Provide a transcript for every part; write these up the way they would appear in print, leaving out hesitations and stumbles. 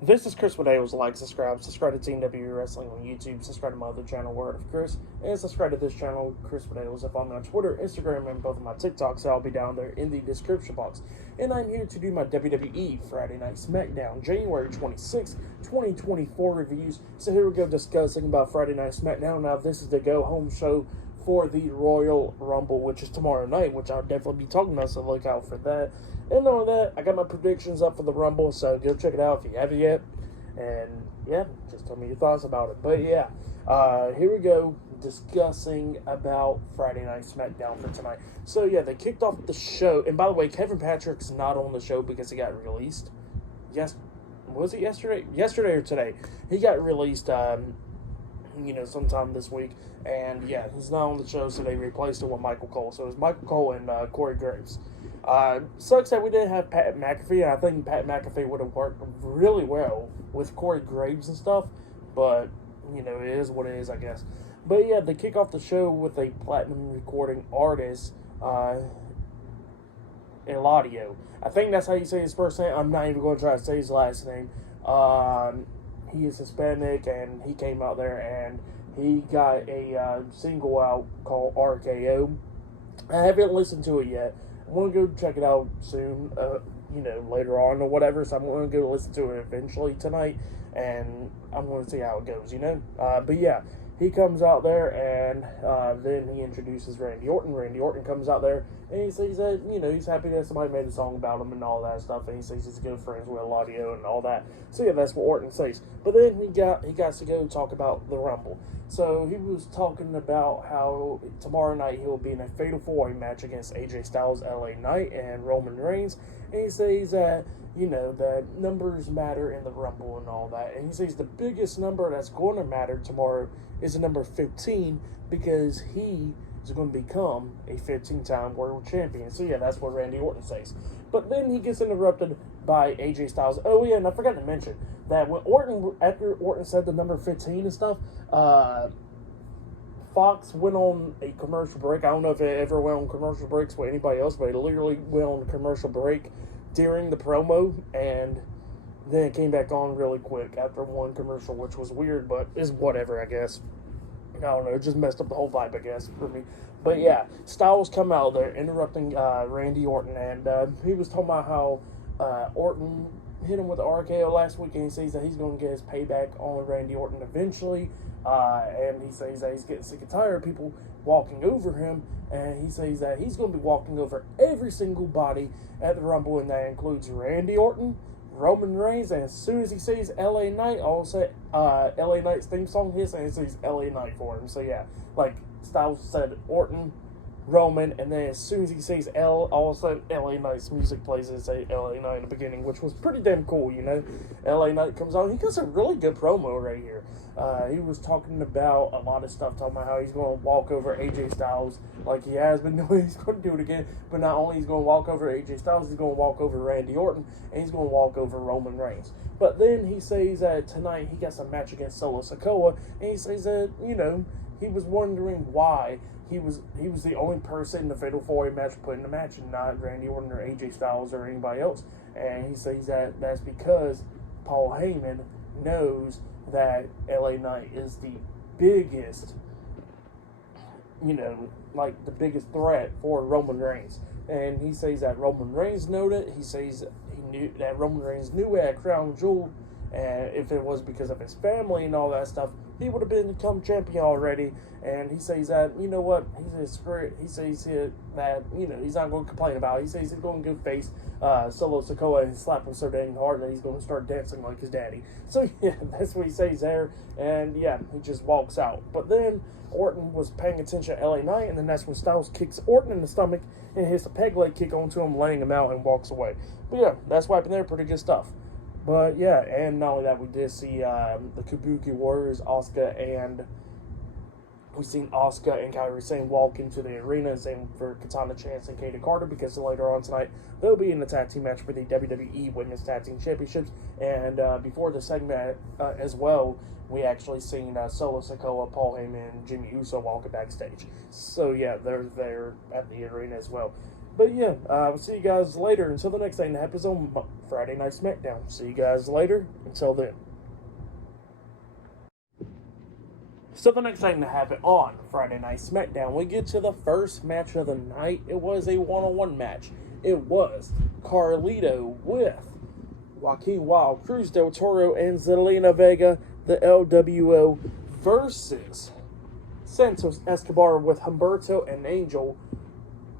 This is Chris Wadeos. Like, subscribe to Team WWE Wrestling on YouTube, subscribe to my other channel, Word of Chris, and subscribe to this channel, Chris Wadeos. Follow me on Twitter, Instagram, and both of my TikToks. So I'll be down there in the description box. And I'm here to do my WWE Friday Night SmackDown January 26, 2024 reviews. So here we go, discussing about Friday Night SmackDown. Now, this is the go-home show for the Royal Rumble, which is tomorrow night, which I'll definitely be talking about, so look out for that. And on that, I got my predictions up for the Rumble, so go check it out if you haven't yet. And yeah, just tell me your thoughts about it. But yeah, here we go, discussing about Friday Night SmackDown for tonight. So yeah, they kicked off the show, and by the way, Kevin Patrick's not on the show because he got released. Yes, was it yesterday? Yesterday or today? He got released. Sometime this week. And yeah, he's not on the show, so they replaced him with Michael Cole. So it was Michael Cole and Corey Graves. Sucks that we didn't have Pat McAfee, and I think Pat McAfee would have worked really well with Corey Graves and stuff. But, it is what it is, I guess. But yeah, they kick off the show with a platinum recording artist, Eladio. I think that's how you say his first name. I'm not even going to try to say his last name. He is Hispanic, and he came out there and he got a single out called RKO. I haven't listened to it yet. I'm going to go check it out soon, later on or whatever. So I'm going to go listen to it eventually tonight, and I'm going to see how it goes, But yeah, he comes out there, and then he introduces Randy Orton. Randy Orton comes out there, and he says that, he's happy that somebody made a song about him and all that stuff, and he says he's good friends with Eladio and all that. So yeah, that's what Orton says. But then he got to go talk about the Rumble. So he was talking about how tomorrow night he'll be in a Fatal 4-Way match against AJ Styles, LA Knight, and Roman Reigns. And he says that, that numbers matter in the Rumble and all that. And he says the biggest number that's going to matter tomorrow is the number 15, because he is going to become a 15-time world champion. So yeah, that's what Randy Orton says. But then he gets interrupted by AJ Styles. Oh yeah, and I forgot to mention that after Orton said the number 15 and stuff, Fox went on a commercial break. I don't know if it ever went on commercial breaks with anybody else, but it literally went on a commercial break during the promo, and then it came back on really quick after one commercial, which was weird, but is whatever, I guess. I don't know, it just messed up the whole vibe, I guess, for me. But yeah, Styles come out there interrupting Randy Orton, and he was talking about how Orton hit him with the RKO last week, and he says that he's going to get his payback on Randy Orton eventually. And he says that he's getting sick and tired of people walking over him, and he says that he's going to be walking over every single body at the Rumble, and that includes Randy Orton, Roman Reigns, and as soon as he sees LA Knight, all of a sudden, LA Knight's theme song hits, and he sees LA Knight for him. So yeah, like Styles said, Orton, Roman, and then as soon as he sees all of a sudden LA Knight's music plays and say LA Knight in the beginning, which was pretty damn cool, LA Knight comes on. He does a really good promo right here. He was talking about a lot of stuff, talking about how he's going to walk over AJ Styles like he has been doing. He's going to do it again, but not only he's going to walk over AJ Styles, he's going to walk over Randy Orton, and he's going to walk over Roman Reigns. But then he says that tonight he got some match against Solo Sikoa, and he says that, he was wondering why he was the only person in the Fatal 4-Way match put in the match, and not Randy Orton or AJ Styles or anybody else. And he says that that's because Paul Heyman knows that LA Knight is the biggest, the biggest threat for Roman Reigns. And he says that Roman Reigns knew it. He says he knew that Roman Reigns knew it at Crown Jewel, and if it was because of his family and all that stuff, he would have become champion already. And he says that, what? He says, screw it. He says that, he's not going to complain about it. He says he's going to go face Solo Sikoa and slap him so dang hard that he's going to start dancing like his daddy. So, yeah, that's what he says there. And, yeah, he just walks out. But then Orton was paying attention to LA Knight, and then that's when Styles kicks Orton in the stomach and hits a peg leg kick onto him, laying him out, and walks away. But, yeah, that's what happened there. Pretty good stuff. But, yeah, and not only that, we did see the Kabuki Warriors, Asuka, and we've seen Asuka and Kairi Sane walk into the arena, same for Katana Chance and Katie Carter, because later on tonight, they'll be in the tag team match for the WWE Women's Tag Team Championships. And before the segment as well, we actually seen Solo Sikoa, Paul Heyman, and Jimmy Uso walking backstage. So, yeah, they're there at the arena as well. But yeah, we'll see you guys later. Until the next thing that happens on Friday Night SmackDown. See you guys later. Until then. So the next thing that happened on Friday Night SmackDown, we get to the first match of the night. It was a one-on-one match. It was Carlito with Joaquin Wilde, Cruz del Toro, and Zelina Vega, the LWO, versus Santos Escobar with Humberto and Angel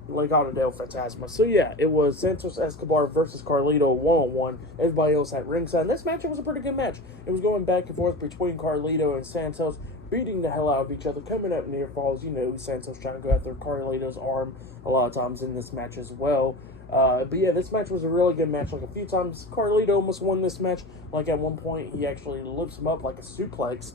Legado del Fantasma. So yeah, it was Santos Escobar versus Carlito one-on-one. Everybody else at ringside. And this match was a pretty good match. It was going back and forth between Carlito and Santos, beating the hell out of each other, coming up near falls. You know, Santos trying to go after Carlito's arm a lot of times in this match as well. But yeah, this match was a really good match. Like a few times, Carlito almost won this match. Like at one point, he actually lifts him up like a suplex,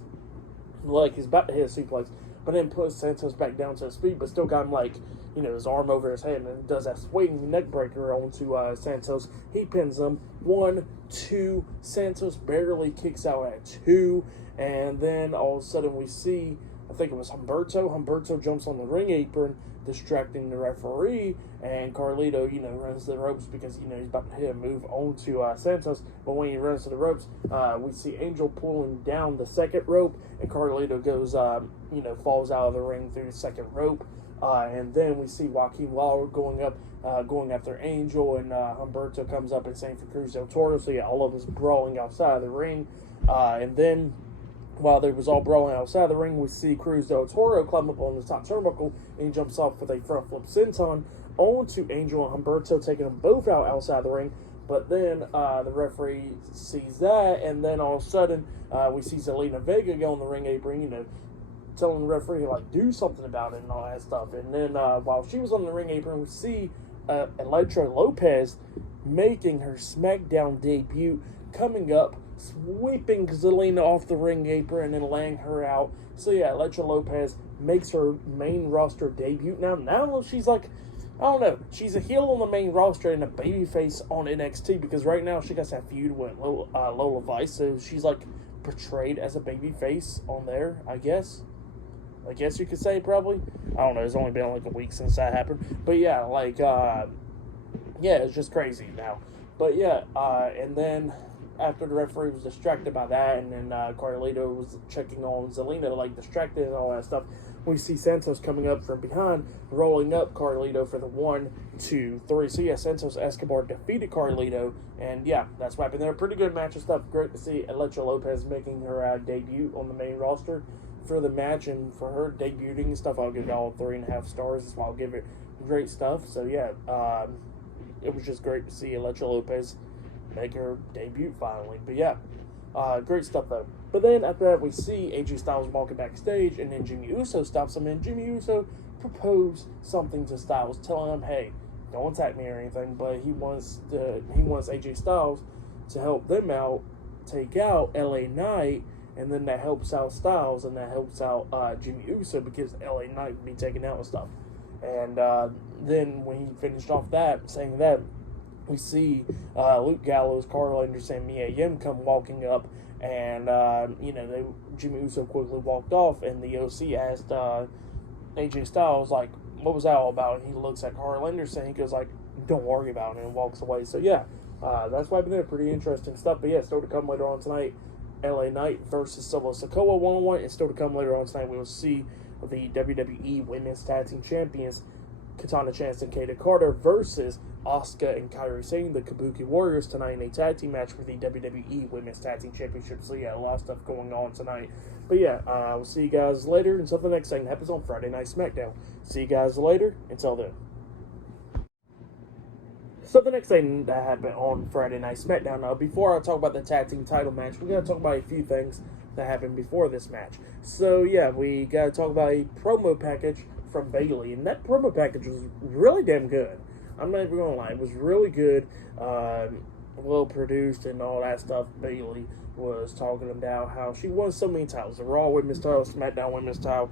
like he's about to hit a suplex, but then puts Santos back down to his feet, but still got him like, you know, his arm over his head, and does that swing neck breaker onto Santos. He pins him. 1, 2. Santos barely kicks out at 2, and then all of a sudden we see, I think it was Humberto. Humberto jumps on the ring apron, distracting the referee, and Carlito, you know, runs the ropes because, you know, he's about to hit a move onto Santos. But when he runs to the ropes, we see Angel pulling down the second rope, and Carlito goes, you know, falls out of the ring through the second rope. And then we see Joaquin Wilde going after Angel, and Humberto comes up and saying for Cruz del Toro. So yeah, all of us brawling outside of the ring. And then while they was all brawling outside the ring, we see Cruz del Toro climb up on the top turnbuckle, and he jumps off with a front flip senton onto Angel and Humberto, taking them both out outside the ring. But then the referee sees that, and then all of a sudden we see Zelina Vega go on the ring apron, you know, telling the referee, like, do something about it and all that stuff. And then while she was on the ring apron, we see Elektra Lopez making her SmackDown debut, coming up, sweeping Zelina off the ring apron and laying her out. So yeah, Elektra Lopez makes her main roster debut. Now she's like, I don't know, she's a heel on the main roster and a babyface on NXT, because right now she got that feud with Lola Vice, so she's like portrayed as a babyface on there, I guess you could say, probably. I don't know, it's only been like a week since that happened. But yeah, like, yeah, it's just crazy now. But yeah, and then after the referee was distracted by that, and then Carlito was checking on Zelina, like, distracted and all that stuff, we see Santos coming up from behind, rolling up Carlito for the 1, 2, 3. So yeah, Santos Escobar defeated Carlito, and yeah, that's what happened there. Pretty good match and stuff. Great to see Elektra Lopez making her debut on the main roster for the match, and for her debuting and stuff, I'll give it all 3.5 stars. So I'll give it great stuff. So yeah, it was just great to see Elektra Lopez make her debut finally. But yeah, great stuff though. But then after that, we see AJ Styles walking backstage, and then Jimmy Uso stops him, and Jimmy Uso proposed something to Styles, telling him, hey, don't attack me or anything, but he wants AJ Styles to help them out, take out LA Knight, and then that helps out Styles, and that helps out Jimmy Uso, because LA Knight would be taken out and stuff. And then when he finished off that, saying that, we see Luke Gallows, Carl Anderson, and Mia Yim come walking up, and you know, Jimmy Uso quickly walked off, and the OC asked AJ Styles, like, what was that all about? And he looks at Carl Anderson, he goes like, don't worry about it, and walks away. So yeah, that's why I've been there. Pretty interesting stuff. But yeah, still to come later on tonight, LA Knight versus Sikoa one-on-one, and still to come later on tonight, we will see the WWE Women's Tag Team Champions Katana Chance and Kata Carter versus Asuka and Kairi Sane, the Kabuki Warriors, tonight in a tag team match for the WWE Women's Tag Team Championship. So yeah, a lot of stuff going on tonight. But yeah, we'll see you guys later until the next thing happens on Friday Night SmackDown. See you guys later. Until then. So the next thing that happened on Friday Night SmackDown, now before I talk about the tag team title match, we gotta talk about a few things that happened before this match. So yeah, we gotta talk about a promo package from Bayley, and that promo package was really damn good. I'm not even gonna lie, it was really good, well produced and all that stuff. Bayley was talking about how she won so many titles: the Raw Women's title, SmackDown Women's title,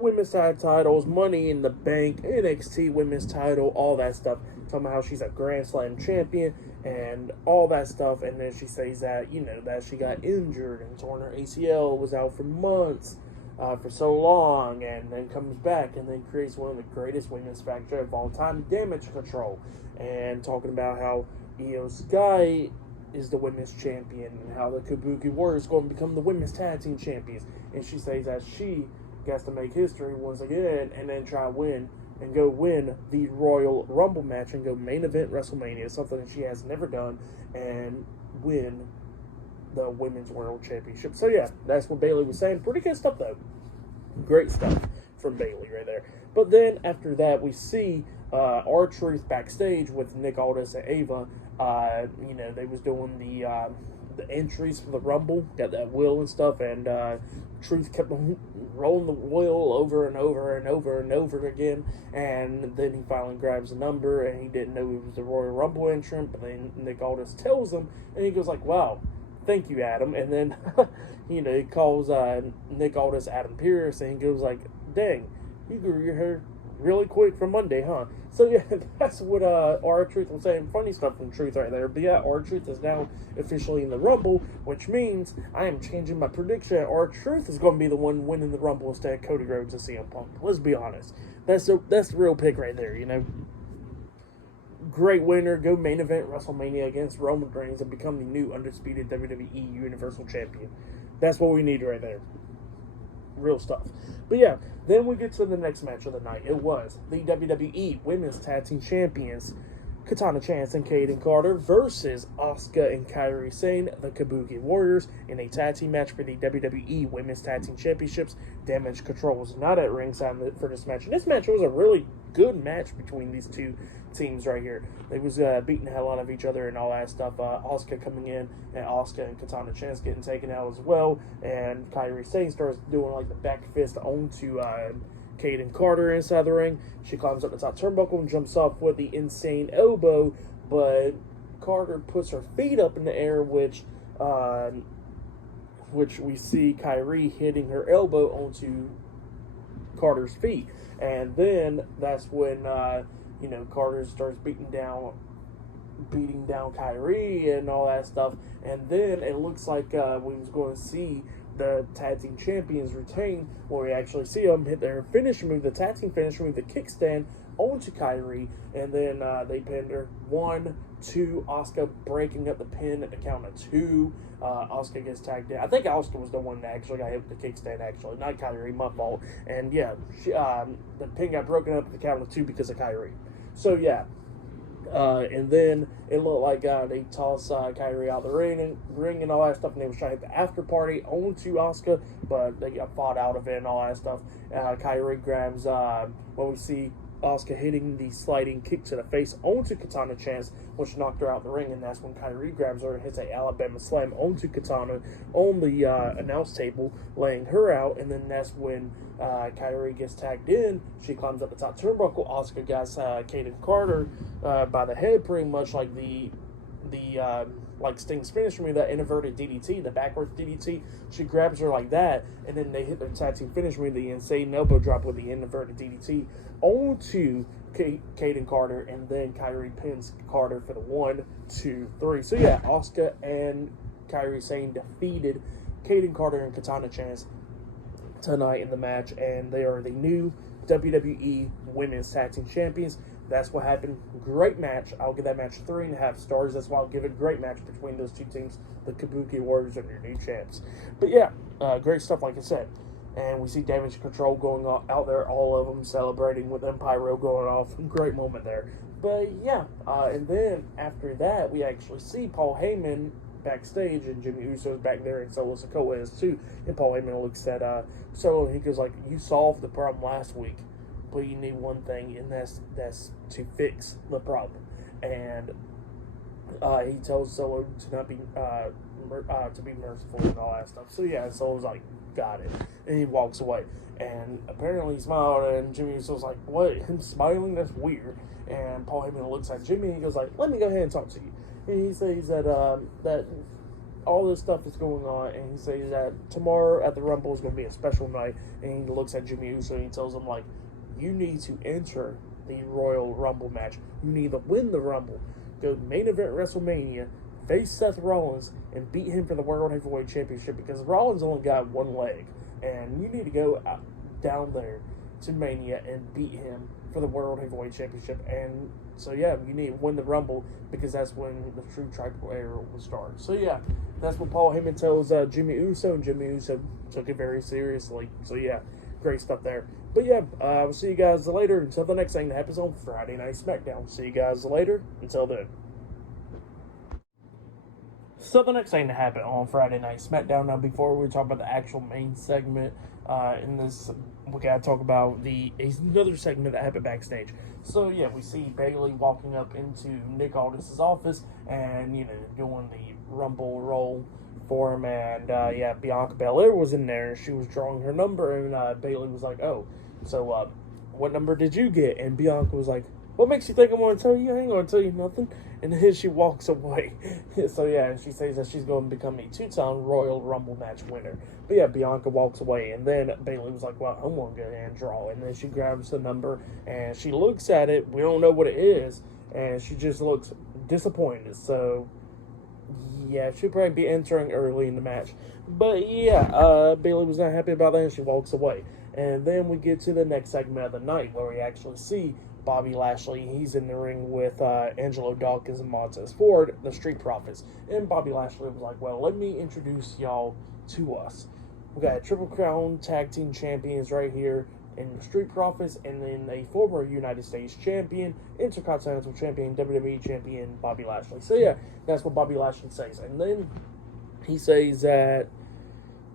Women's Tag titles, Money in the Bank, NXT Women's title, all that stuff. Talking about how she's a Grand Slam champion and all that stuff. And then she says that, you know, that she got injured and torn her ACL, was out for months. for so long, and then comes back and then creates one of the greatest women's faction of all time, Damage Control, and talking about how Io Sky is the women's champion and how the Kabuki Warriors is going to become the women's tag team champions. And she says that she gets to make history once again and then try to win and go win the Royal Rumble match and go main event WrestleMania, something that she has never done, and win the Women's World Championship. So yeah, that's what Bayley was saying. Pretty good stuff though. Great stuff from Bayley right there. But then after that, we see R-Truth backstage with Nick Aldis and Ava. They was doing the entries for the Rumble, got that wheel and stuff, and Truth kept rolling the wheel over and over and over and over again, and then he finally grabs a number, and he didn't know it was the Royal Rumble entrant, but then Nick Aldis tells him, and he goes like, wow, thank you, Adam, and then, he calls Nick Aldis Adam Pearce, and he goes like, dang, you grew your hair really quick from Monday, huh? So yeah, that's what R-Truth was saying. Funny stuff from Truth right there. But yeah, R-Truth is now officially in the Rumble, which means I am changing my prediction. R-Truth is going to be the one winning the Rumble instead of Cody Rhodes and CM Punk. Let's be honest. That's the real pick right there, Great winner, go main event WrestleMania against Roman Reigns and become the new undisputed WWE Universal Champion. That's what we need right there. Real stuff. But yeah, then we get to the next match of the night. It was the WWE Women's Tag Team Champions, Katana Chance and Kaden Carter versus Asuka and Kairi Sane, the Kabuki Warriors, in a tag team match for the WWE Women's Tag Team Championships. Damage Control was not at ringside for this match. And this match was a really good match between these two teams right here. They was beating the hell out of each other and all that stuff. Asuka coming in, and Asuka and Katana Chance getting taken out as well. And Kairi Sane starts doing like the back fist onto Kaden Carter inside the ring. She climbs up the top turnbuckle and jumps off with the insane elbow, but Carter puts her feet up in the air, which we see Kairi hitting her elbow onto Carter's feet. And then that's when Carter starts beating down Kairi and all that stuff. And then it looks like we was going to see the tag team champions retain, where we actually see them hit their finisher move, the tag team finisher move, the kickstand onto Kairi, and then they pinned her. 1, 2, Asuka breaking up the pin at the count of 2. Asuka gets tagged in. I think Asuka was the one that actually got hit with the kickstand, actually, not Kairi, my fault. And yeah, the pin got broken up at the count of 2 because of Kairi. So yeah. And then it looked like they tossed Kairi out the ring and all that stuff, and they was trying to hit the after party onto Asuka, but they got fought out of it and all that stuff. Kairi grabs, we see Asuka hitting the sliding kick to the face onto Katana Chance, which knocked her out the ring, and that's when Kairi grabs her and hits a Alabama Slam onto Katana on the announce table, laying her out, and then that's when Kairi gets tagged in. She climbs up the top turnbuckle. Asuka gets Kaden Carter by the head, pretty much like the like Sting's finisher move, that inverted DDT, the backwards DDT. She grabs her like that, and then they hit their tag team finisher move, the insane elbow drop with the inverted DDT onto Kaden Carter, and then Kairi pins Carter for the 1, 2, 3. So yeah, Asuka and Kairi Sane defeated Kaden Carter and Katana Chance tonight in the match, and they are the new WWE Women's Tag Team Champions. That's what happened. Great match. I'll give that match 3.5 stars. That's why I'll give it a great match between those two teams, the Kabuki Warriors and your new champs. But yeah, great stuff, like I said. And we see Damage Control going out there, all of them celebrating with Pyro going off. Great moment there. But yeah, and then after that, we actually see Paul Heyman backstage, and Jimmy Uso's back there, and Solo Sikoa is too. And Paul Heyman looks at Solo, and he goes like, you solved the problem last week, but you need one thing, and that's to fix the problem. And he tells Solo to not be to be merciful and all that stuff. So yeah, Solo's like, got it, and he walks away. And apparently he smiled, and Jimmy Uso's like, what? Him smiling? That's weird. And Paul Heyman looks at Jimmy, and he goes like, let me go ahead and talk to you. And he says that that all this stuff is going on, and he says that tomorrow at the Rumble is going to be a special night. And he looks at Jimmy Uso, and he tells him like, you need to enter the Royal Rumble match. You need to win the Rumble. Go main event WrestleMania, face Seth Rollins, and beat him for the World Heavyweight Championship, because Rollins only got one leg. and you need to go down there to Mania and beat him for the World Heavyweight Championship. And so, yeah, you need to win the Rumble because that's when the true tribal era will start. So, yeah, that's what Paul Heyman tells Jimmy Uso, and Jimmy Uso took it very seriously. So, yeah, great stuff there. But, yeah, we'll see you guys later until the next thing that happens on Friday Night SmackDown. See you guys later. Until then. So the next thing to happen on Friday Night SmackDown, now before we talk about the actual main segment in this, we gotta talk about another segment that happened backstage. So yeah, we see Bayley walking up into Nick Aldis's office and, doing the Rumble roll for him, and yeah, Bianca Belair was in there and she was drawing her number, and Bayley was like, oh, so what number did you get? And Bianca was like, what makes you think I'm going to tell you? I ain't going to tell you nothing. And then she walks away. So, yeah, and she says that she's going to become a 2-time Royal Rumble match winner. But, yeah, Bianca walks away. And then Bayley was like, well, I'm going to go ahead and draw. And then she grabs the number, and she looks at it. We don't know what it is. And she just looks disappointed. So, yeah, she'll probably be entering early in the match. But, yeah, Bayley was not happy about that, and she walks away. And then we get to the next segment of the night where we actually see Bobby Lashley. He's in the ring with Angelo Dawkins and Montez Ford, the Street Profits. And Bobby Lashley was like, well, let me introduce y'all to us. We got Triple Crown Tag Team Champions right here in the Street Profits, and then a former United States Champion, Intercontinental Champion, WWE Champion, Bobby Lashley. So, yeah, that's what Bobby Lashley says. And then he says that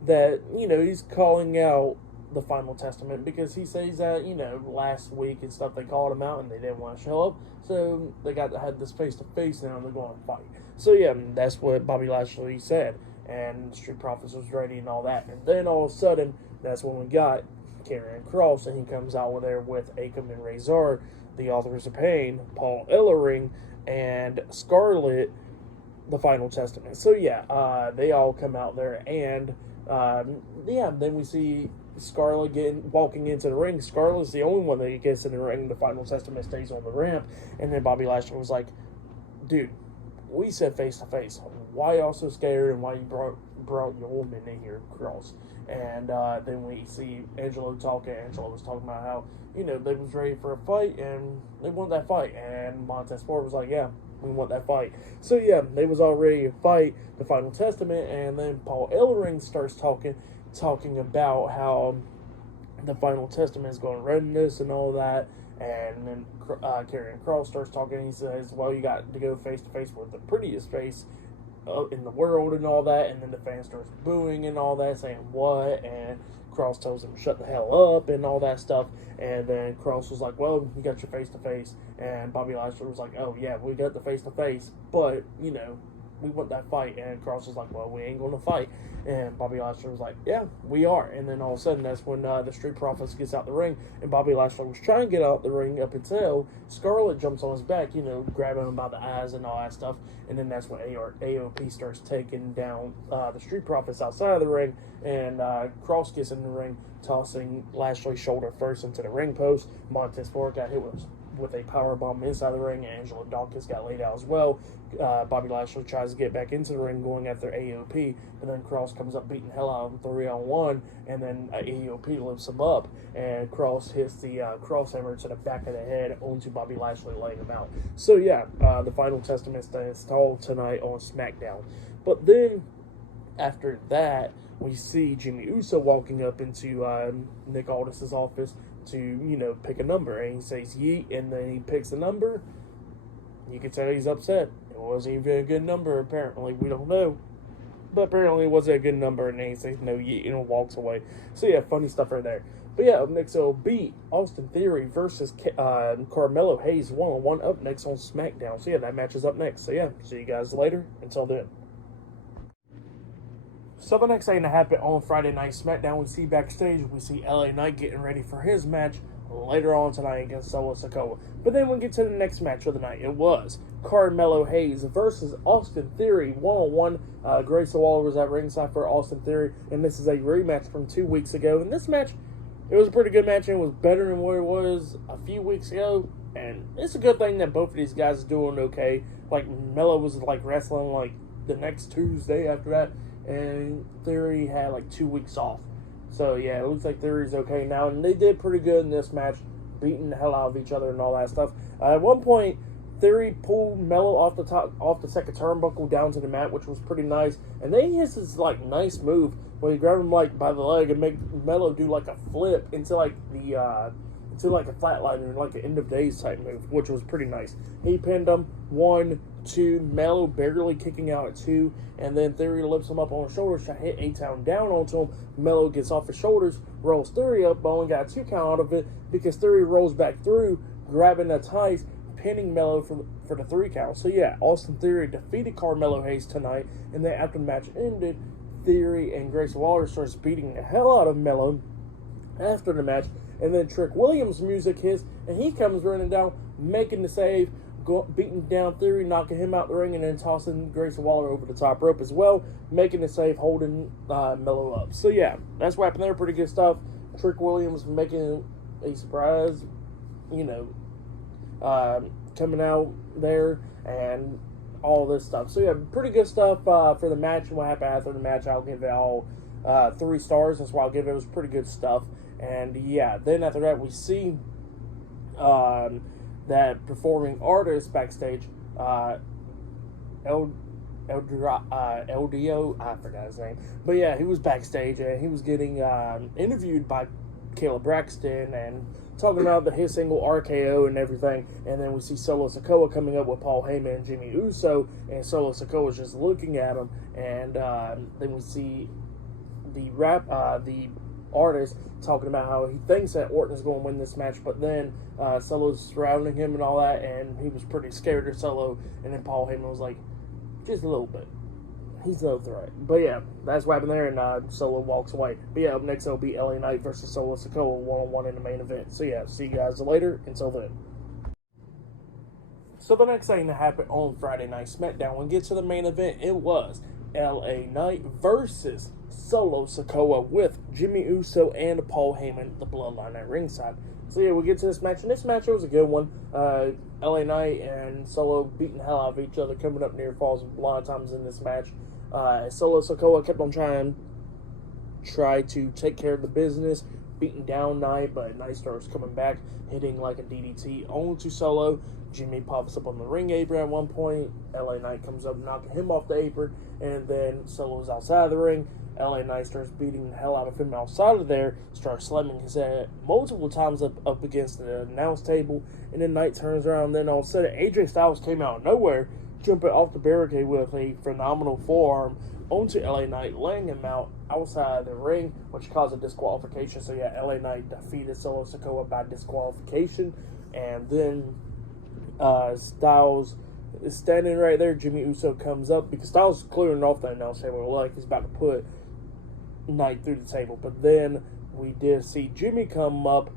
he's calling out the Final Testament because he says that, last week and stuff they called him out and they didn't want to show up. So they had this face-to-face now and they're going to fight. So, yeah, that's what Bobby Lashley said. And Street Profits was ready and all that. And then all of a sudden, that's when we got Karrion Kross, and he comes out there with Akam and Razor, the Authors of Pain, Paul Ellering, and Scarlett, the Final Testament. So, yeah, they all come out there. And, then we see Scarlett walking into the ring. Scarlett's the only one that gets in the ring. The Final Testament stays on the ramp. And then Bobby Lashley was like, dude, we said face-to-face. Why y'all so scared, and why you brought your woman in here, Kross? And then we see Angelo talking. Angelo was talking about how, they was ready for a fight, and they won that fight. And Montez Ford was like, yeah, we want that fight. So, yeah, they was all ready to fight the Final Testament. And then Paul Ellering starts talking about how the Final Testament is going to run this and all that. And then Karrion Kross starts talking. He says, well, you got to go face-to-face with the prettiest face in the world and all that. And then the fan starts booing and all that, saying, what? And Kross tells him to shut the hell up and all that stuff. And then Kross was like, well, you got your face-to-face. And Bobby Lashley was like, oh, yeah, we got the face-to-face. But, we want that fight. And Kross was like, well, we ain't going to fight. And Bobby Lashley was like, yeah, we are. And then all of a sudden, that's when the Street Profits gets out the ring. And Bobby Lashley was trying to get out the ring up until Scarlett jumps on his back, grabbing him by the eyes and all that stuff. And then that's when AOP starts taking down the Street Profits outside of the ring. And Kross gets in the ring, tossing Lashley's shoulder first into the ring post. Montez Ford got hit with a powerbomb inside the ring. Angelo Dawkins got laid out as well. Bobby Lashley tries to get back into the ring, going after AOP, and then Kross comes up beating the hell out of him 3-on-1, and then AOP lifts him up, and Kross hits the cross hammer to the back of the head onto Bobby Lashley, laying him out. So yeah, the Final Testament stands tall tonight on SmackDown. But then after that, we see Jimmy Uso walking up into Nick Aldis's office to, pick a number, and he says yeet, and then he picks a number. You can tell he's upset. It wasn't even a good number, apparently. We don't know. But apparently it wasn't a good number, and then he says no yeet, and walks away. So yeah, funny stuff right there. But yeah, up next it'll be Austin Theory versus Carmelo Hayes 1-on-1 up next on SmackDown. So yeah, that match is up next. So yeah, see you guys later. Until then. So the next thing to happen on Friday Night SmackDown, we see backstage, we see LA Knight getting ready for his match later on tonight against Sikoa. But then we get to the next match of the night. It was Carmelo Hayes versus Austin Theory 1-on-1. Grayson Waller was at ringside for Austin Theory, and this is a rematch from 2 weeks ago. And this match, it was a pretty good match, and it was better than what it was a few weeks ago. And it's a good thing that both of these guys are doing okay. Like, Melo was wrestling the next Tuesday after that, and Theory had 2 weeks off. So, yeah, it looks like Theory's okay now. And they did pretty good in this match, beating the hell out of each other and all that stuff. At one point, Theory pulled Mello off the second turnbuckle down to the mat, which was pretty nice. And then he has this, like, nice move where he grabbed him, like, by the leg and make Mello do, like, a flip into, like, a flatliner, like an end of days type move, which was pretty nice. He pinned him 1, 2, Mello barely kicking out at 2, and then Theory lifts him up on his shoulders to hit A-Town down onto him. Mello gets off his shoulders, rolls Theory up, but only got a 2 count out of it because Theory rolls back through, grabbing the ties, pinning Mello for the 3 count. So yeah, Austin Theory defeated Carmelo Hayes tonight, and then after the match ended, Theory and Grayson Waller starts beating the hell out of Mello after the match. And then Trick Williams' music hits, and he comes running down, making the save, beating down Theory, knocking him out the ring, and then tossing Grayson Waller over the top rope as well, making the save, holding Mello up. So yeah, that's what happened there. Pretty good stuff. Trick Williams making a surprise, coming out there, and all this stuff. So yeah, pretty good stuff for the match. And what happened after the match, I'll give it all 3 stars. That's why I'll give it. It was pretty good stuff. And yeah, then after that, we see that performing artist backstage, LDO, I forgot his name. But yeah, he was backstage and he was getting interviewed by Caleb Braxton and talking about his single RKO and everything. And then we see Solo Sikoa coming up with Paul Heyman and Jimmy Uso, and Solo Sikoa is just looking at him. And then we see the artist talking about how he thinks that Orton is going to win this match, but then Solo's surrounding him and all that, and he was pretty scared of Solo, and then Paul Heyman was like, just a little bit. He's no threat. But yeah, that's what happened there, and Solo walks away. But yeah, up next it'll be LA Knight versus Solo Sikoa one-on-one in the main event. So yeah, see you guys later. Until then. So the next thing that happened on Friday Night SmackDown, when we get to the main event, it was LA Knight versus Solo Sikoa with Jimmy Uso and Paul Heyman, the Bloodline at ringside. So yeah, we get to this match, and this match was a good one. LA Knight and Solo beating the hell out of each other, coming up near falls a lot of times in this match. Solo Sikoa kept on trying to take care of the business, beating down Knight, but Knight starts coming back, hitting like a DDT onto Solo. Jimmy pops up on the ring apron at one point. LA Knight comes up, knocking him off the apron, and then Solo's outside of the ring. LA Knight starts beating the hell out of him outside of there, starts slamming his head multiple times up against the announce table, and then Knight turns around, and then all of a sudden AJ Styles came out of nowhere, jumping off the barricade with a phenomenal forearm onto LA Knight, laying him out outside of the ring, which caused a disqualification. So yeah, LA Knight defeated Solo Sikoa by disqualification, and then Styles is standing right there. Jimmy Uso comes up because Styles is clearing off the announce table like he's about to put Knight through the table, but then we did see Jimmy come up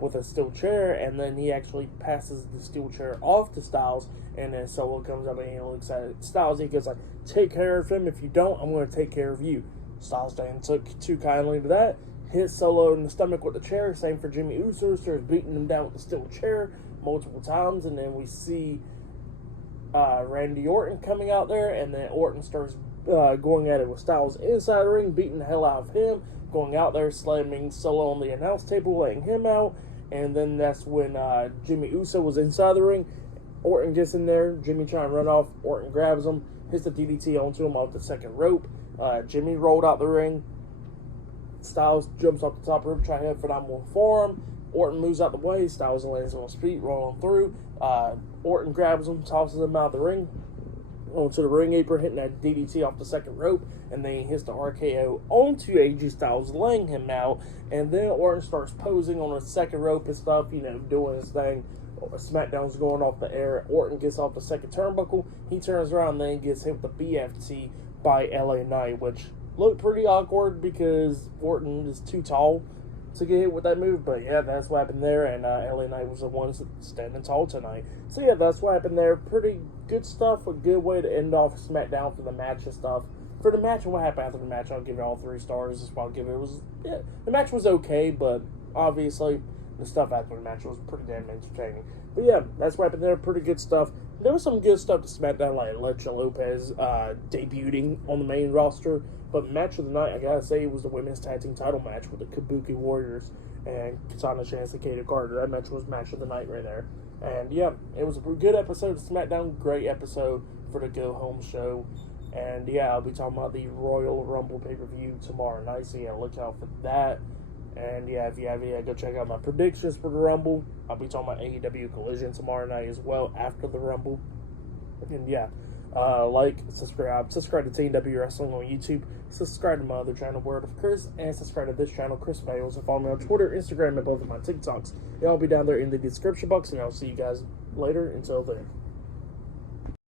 with a steel chair, and then he actually passes the steel chair off to Styles, and then Solo comes up and he looks at Styles. He goes like, "Take care of him. If you don't, I'm going to take care of you." Styles didn't took too kindly to that. Hit Solo in the stomach with the chair. Same for Jimmy Uso. Starts beating him down with the steel chair multiple times, and then we see Randy Orton coming out there, and then Orton starts going at it with Styles inside the ring, beating the hell out of him, going out there, slamming Solo on the announce table, laying him out, and then that's when Jimmy Uso was inside the ring. Orton gets in there, Jimmy trying to run off, Orton grabs him, hits the DDT onto him off the second rope. Jimmy rolled out the ring, Styles jumps off the top rope, trying to hit a phenomenal forearm. Orton moves out the way, Styles lands on his feet, rolling through. Orton grabs him, tosses him out of the ring, onto the ring apron, hitting that DDT off the second rope, and then he hits the RKO onto AJ Styles, laying him out, and then Orton starts posing on the second rope and stuff, doing his thing. SmackDown's going off the air. Orton gets off the second turnbuckle, he turns around, and then gets hit with the BFT by LA Knight, which looked pretty awkward because Orton is too tall to get hit with that move, but yeah, that's what happened there, and LA Knight was the one standing tall tonight. So yeah, that's what happened there. Pretty good stuff, a good way to end off SmackDown for the match and stuff. For the match and what happened after the match, I'll give it all 3 stars. That's what I'll give it. The match was okay, but obviously the stuff after the match was pretty damn entertaining. But yeah, that's what happened there. Pretty good stuff. there was some good stuff to SmackDown, like Alexa Lopez debuting on the main roster. But match of the night, I gotta say, it was the women's tag team title match with the Kabuki Warriors and Katana Chance and Kato Carter. That match was match of the night right there. And yeah, it was a good episode of SmackDown. Great episode for the Go Home show. And yeah, I'll be talking about the Royal Rumble pay-per-view tomorrow night, so yeah, look out for that. And yeah, if you have any, go check out my predictions for the Rumble. I'll be talking about AEW Collision tomorrow night as well after the Rumble. And yeah, like, subscribe to TNW Wrestling on YouTube, subscribe to my other channel, Word of Chris, and subscribe to this channel, Chris Bales, and follow me on Twitter, Instagram, and both of my TikToks. It'll all be down there in the description box, and I'll see you guys later. Until then.